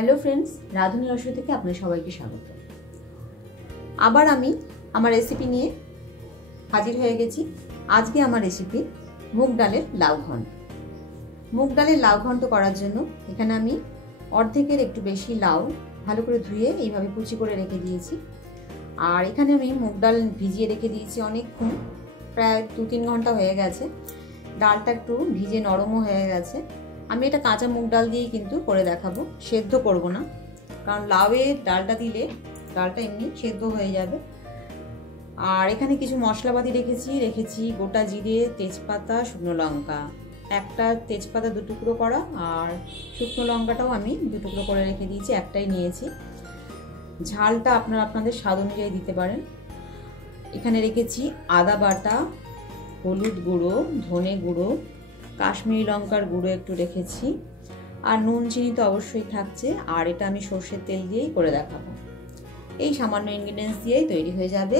Hello friends, রাঁধুনি রসোই থেকে আপনাদের সবাইকে স্বাগত। আবার আমি আমার রেসিপি নিয়ে হাজির হয়ে গেছি। আজকে আমার রেসিপি মুগ ডালের লাউ ঘন্ট। মুগ ডালের লাউ ঘন্ট করার জন্য এখানে আমি অর্ধেকের একটু বেশি লাউ ভালো করে ধুয়ে এইভাবে কুচি করে রেখে দিয়েছি। আর এখানে আমি মুগ ডাল ভিজিয়ে রেখে দিয়েছি অনেকক্ষণ, প্রায় 2-3 ঘন্টা হয়ে গেছে। ডালটা একটু ভিজে নরমও হয়ে গেছে। আমি এটা কাঁচা মুগ ডাল দিয়েই কিন্তু করে দেখাবো, সেদ্ধ করব না, কারণ লাউয়ের ডালটা দিলে ডালটা এমনি সেদ্ধ হয়ে যাবে। আর এখানে কিছু মশলাপাতি রেখেছি গোটা জিরে, তেজপাতা, শুকনো লঙ্কা। একটা তেজপাতা 2 টুকরো করা, আর শুকনো লঙ্কাটাও আমি 2 টুকরো করে রেখে দিয়েছি, একটাই নিয়েছি। ঝালটা আপনাদের স্বাদ অনুযায়ী দিতে পারেন। এখানে রেখেছি আদা বাটা, হলুদ গুঁড়ো, ধনে গুঁড়ো, কাশ্মীরি লঙ্কার গুঁড়ো একটু রেখেছি, আর নুন চিনি তো অবশ্যই থাকছে। আর এটা আমি সর্ষের তেল দিয়েই করে দেখাবো। এই সামান্য ইনগ্রিডিয়েন্টস দিয়েই তৈরি হয়ে যাবে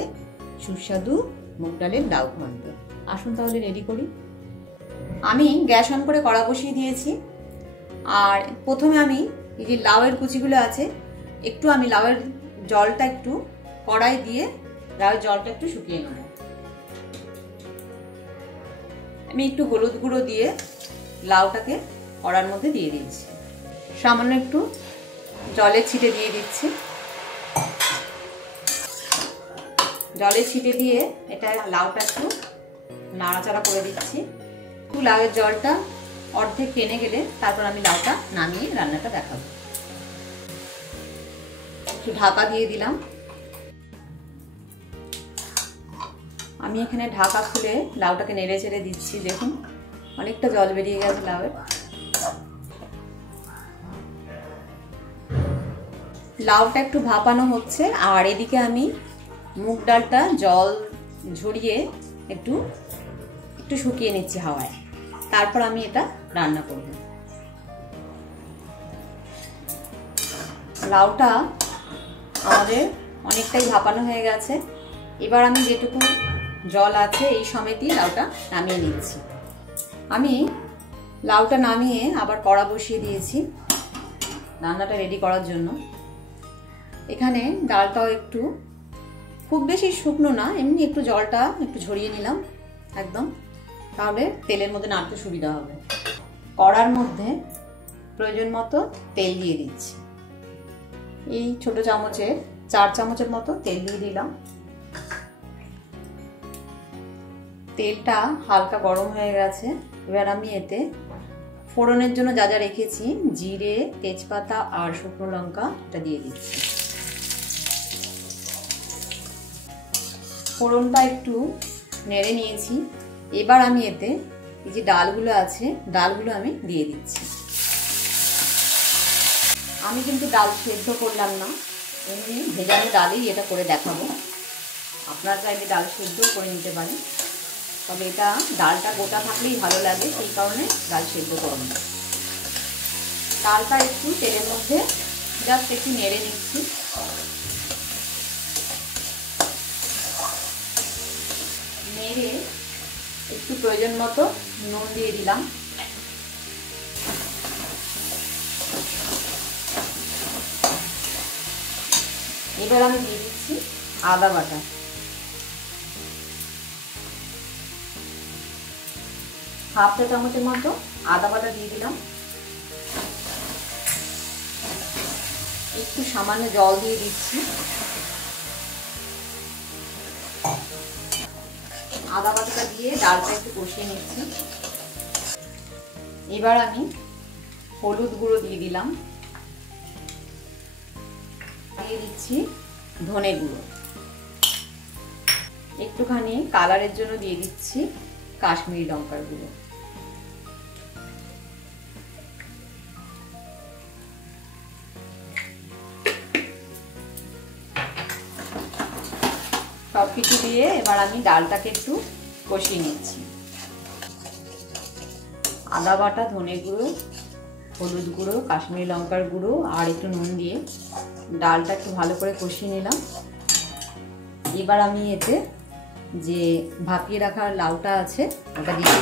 সুস্বাদু মুগ ডালের লাউ ঘন্ট। আসুন তাহলে রেডি করি। আমি গ্যাস অন করে কড়া বসিয়ে দিয়েছি। আর প্রথমে আমি এই যে লাউয়ের কুচিগুলো আছে, আমি লাউয়ের জলটা একটু কড়াই দিয়ে লাউয়ের জলটা একটু শুকিয়ে নেব। আমি একটু হলুদ গুঁড়ো দিয়ে লাউটাকে কড়ার মধ্যে দিয়ে দিচ্ছি। সামান্য একটু জলের ছিটে দিয়ে দিচ্ছি। জলের ছিটে দিয়ে এটা লাউটা একটু নাড়াচাড়া করে দিচ্ছি। একটু লাউয়ের জলটা অর্ধেক টেনে গেলে তারপর আমি লাউটা নামিয়ে রান্নাটা দেখাবো। একটু ঢাকা দিয়ে দিলাম। আমি এখানে ঢাকা খুলে লাউটাকে নেড়ে চেড়ে দিচ্ছি। দেখুন অনেকটা জল বেরিয়ে গেছে লাউয়ের। লাউটা একটু ভাপানো হচ্ছে, আর এদিকে আমি মুগ ডালটা জল ঝরিয়ে একটু শুকিয়ে নিচ্ছি হাওয়ায়। তারপর আমি এটা রান্না করব। লাউটা আমাদের অনেকটাই ভাপানো হয়ে গেছে। এবার আমি যেটুকু জল আছে এই সমেতই লাউটা নামিয়ে নিচ্ছি। আমি লাউটা নামিয়ে আবার কড়া বসিয়ে দিয়েছি রান্নাটা রেডি করার জন্য। এখানে ডালটাও একটু খুব বেশি শুকনো না, এমনি একটু জলটা একটু ঝরিয়ে নিলাম একদম, তাহলে তেলের মধ্যে নাড়তে সুবিধা হবে। কড়ার মধ্যে প্রয়োজন মতো তেল দিয়ে দিচ্ছি। এই ছোট চামচের 4 চামচের মতো তেল দিয়ে দিলাম। তেলটা হালকা গরম হয়ে গেছে। এবার আমি এতে ফোড়নের জন্য যা যা রেখেছি, জিরে, তেজপাতা আর শুকনো লঙ্কা, এটা দিয়ে দিচ্ছি। ফোড়নটা একটু নেড়ে নিয়েছি। এবার আমি এতে এই যে ডালগুলো আছে, ডালগুলো আমি দিয়ে দিচ্ছি। আমি কিন্তু ডাল সেদ্ধ করলাম না, এমনি ভেজানো ডালেই এটা করে দেখাবো। আপনারা চাইলে ডাল সেদ্ধ করে নিতে পারেন, তবে এটা ডালটা গোটা থাকলেই ভালো লাগে, সেই কারণে ডাল সেদ্ধ করব না। ডালটা একটু তেলের মধ্যে জাস্ট একটু নেড়ে নিচ্ছি। নেড়ে একটু প্রয়োজন মতো নুন দিয়ে দিলাম। এবার আমি দিয়ে দিচ্ছি আদা বাটা। হাফ চা চামচের মতো আদা বাটা দিয়ে দিলাম। একটু সামান্য জল দিয়ে দিচ্ছি। আদা বাটাটা দিয়ে ডালটা একটু কষিয়ে নিচ্ছি। এবার আমি হলুদ গুঁড়ো দিয়ে দিলাম, দিয়ে দিচ্ছি ধনে গুঁড়ো, একটুখানি কালারের জন্য দিয়ে দিচ্ছি কাশ্মীরি লঙ্কার গুঁড়ো। সবকিছু দিয়ে এবার আমি ডালটাকে একটু কষিয়ে নিচ্ছি। আদা বাটা, ধনে গুঁড়ো, হলুদ গুঁড়ো, কাশ্মীরি লঙ্কার গুঁড়ো আর একটু নুন দিয়ে ডালটা একটু ভালো করে কষিয়ে নিলাম। এবার আমি এতে যে ভাপিয়ে রাখা লাউটা আছে ওটা দিয়ে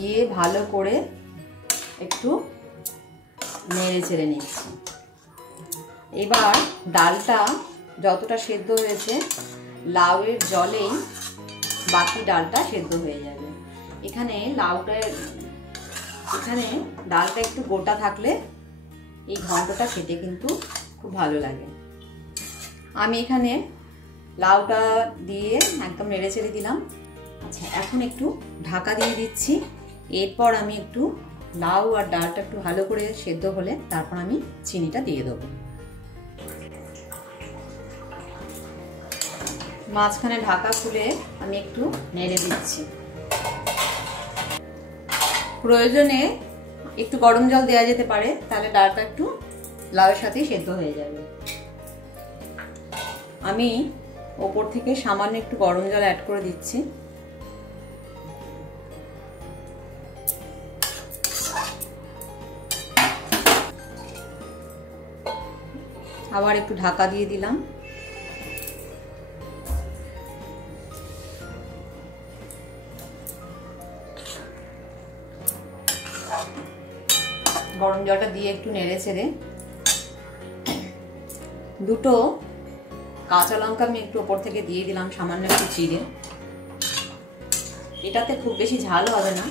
দিয়ে ভালো করে একটু নেড়ে চেড়ে নিচ্ছি। এবার ডালটা যতটা সেদ্ধ হয়েছে লাউয়ের জলেই বাকি ডালটা সেদ্ধ হয়ে যাবে। এখানে ডালটা একটু গোটা থাকলে এই ঘন্টটা খেতে কিন্তু খুব ভালো লাগে। আমি এখানে লাউটা দিয়ে একদম নেড়ে চেড়ে দিলাম। আচ্ছা, এখন একটু ঢাকা দিয়ে দিচ্ছি। এরপর আমি একটু লাউ আর ডালটা একটু ভালো করে সেদ্ধ হলে তারপর আমি চিনিটা দিয়ে দেবো। মাঝখানে ঢাকা খুলে আমি একটু নেড়ে দিচ্ছি। প্রয়োজনে একটু গরম জল দেওয়া যেতে পারে, তাহলে ডালটা একটু লাউয়ের সাথেই সেদ্ধ হয়ে যাবে। আমি ওপর থেকে সামান্য একটু গরম জল অ্যাড করে দিচ্ছি। আবার একটু ঢাকা দিয়ে দিলাম। গরম জলটা দিয়ে একটু নেড়ে চেড়ে দুটো কাঁচা লঙ্কা আমি একটু ওপর থেকে দিয়ে দিলাম সামান্য একটু চিড়ে। এটাতে খুব বেশি ঝাল হবে না।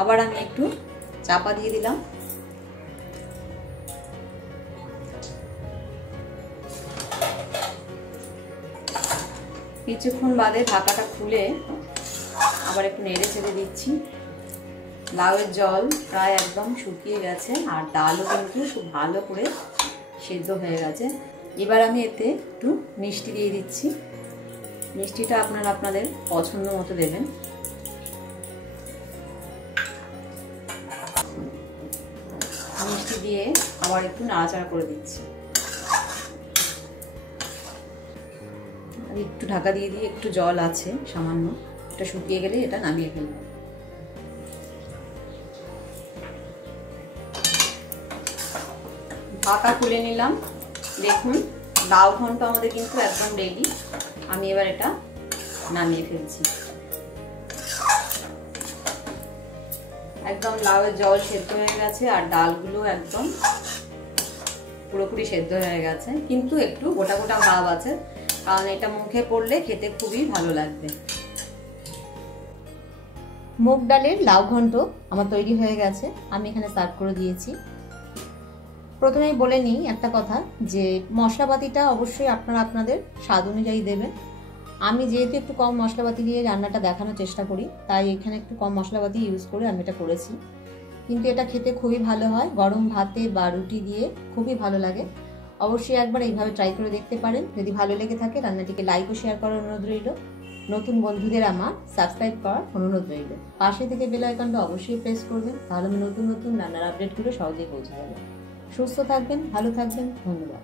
আবার আমি একটু চাপা দিয়ে দিলাম। কিছুক্ষণ বাদে ঢাকাটা খুলে আবার একটু নেড়ে চেড়ে দিচ্ছি। লাউয়ের জল প্রায় একদম শুকিয়ে গেছে আর ডালও কিন্তু খুব ভালো করে সেদ্ধ হয়ে গেছে। এবার আমি এতে একটু মিষ্টি দিয়ে দিচ্ছি। মিষ্টিটা আপনারা আপনাদের পছন্দ মতো দেবেন। মিষ্টি দিয়ে আবার একটু নাড়াচাড়া করে দিচ্ছি। একটু ঢাকা দিয়ে দিয়ে একটু জল আছে সামান্য, এটা শুকিয়ে গেলে এটা নামিয়ে ফেলবো। ঢাকা খুলে নিলাম। দেখুন লাউ ঘন্ট আমাদের কিন্তু একদম রেডি। আমি এবার এটা নামিয়ে ফেলছি। একদম লাউয়ের জল সেদ্ধ হয়ে গেছে আর ডালগুলো একদম পুরোপুরি সেদ্ধ হয়ে গেছে, কিন্তু একটু গোটা গোটা ভাব আছে, কারণ এটা মুখে পড়লে খেতে খুবই ভালো লাগবে। মুগ ডালের লাউ ঘন্ট আমার তৈরি হয়ে গেছে। আমি এখানে সার্ভ করে দিয়েছি। প্রথমেই বলে নিই একটা কথা, যে মশলাপাতিটা অবশ্যই আপনারা আপনাদের স্বাদ অনুযায়ী দেবেন। আমি যেহেতু একটু কম মশলাপাতি দিয়ে রান্নাটা দেখানোর চেষ্টা করি, তাই এখানে একটু কম মশলাপাতি ইউজ করে আমি এটা করেছি। কিন্তু এটা খেতে খুবই ভালো হয়, গরম ভাতে বা রুটি দিয়ে খুবই ভালো লাগে। অবশ্যই একবার এইভাবে ট্রাই করে দেখতে পারেন। যদি ভালো লেগে থাকে রান্নাটিকে লাইক ও শেয়ার করার অনুরোধ রইল। নতুন বন্ধুদের আমার সাবস্ক্রাইব করার অনুরোধ রইল। পাশে থেকে বেল আইকনটা অবশ্যই প্রেস করবেন, তাহলে আমি নতুন নতুন রান্নার আপডেটগুলো সহজেই পৌঁছে যাবে। সুস্থ থাকবেন, ভালো থাকবেন, ধন্যবাদ।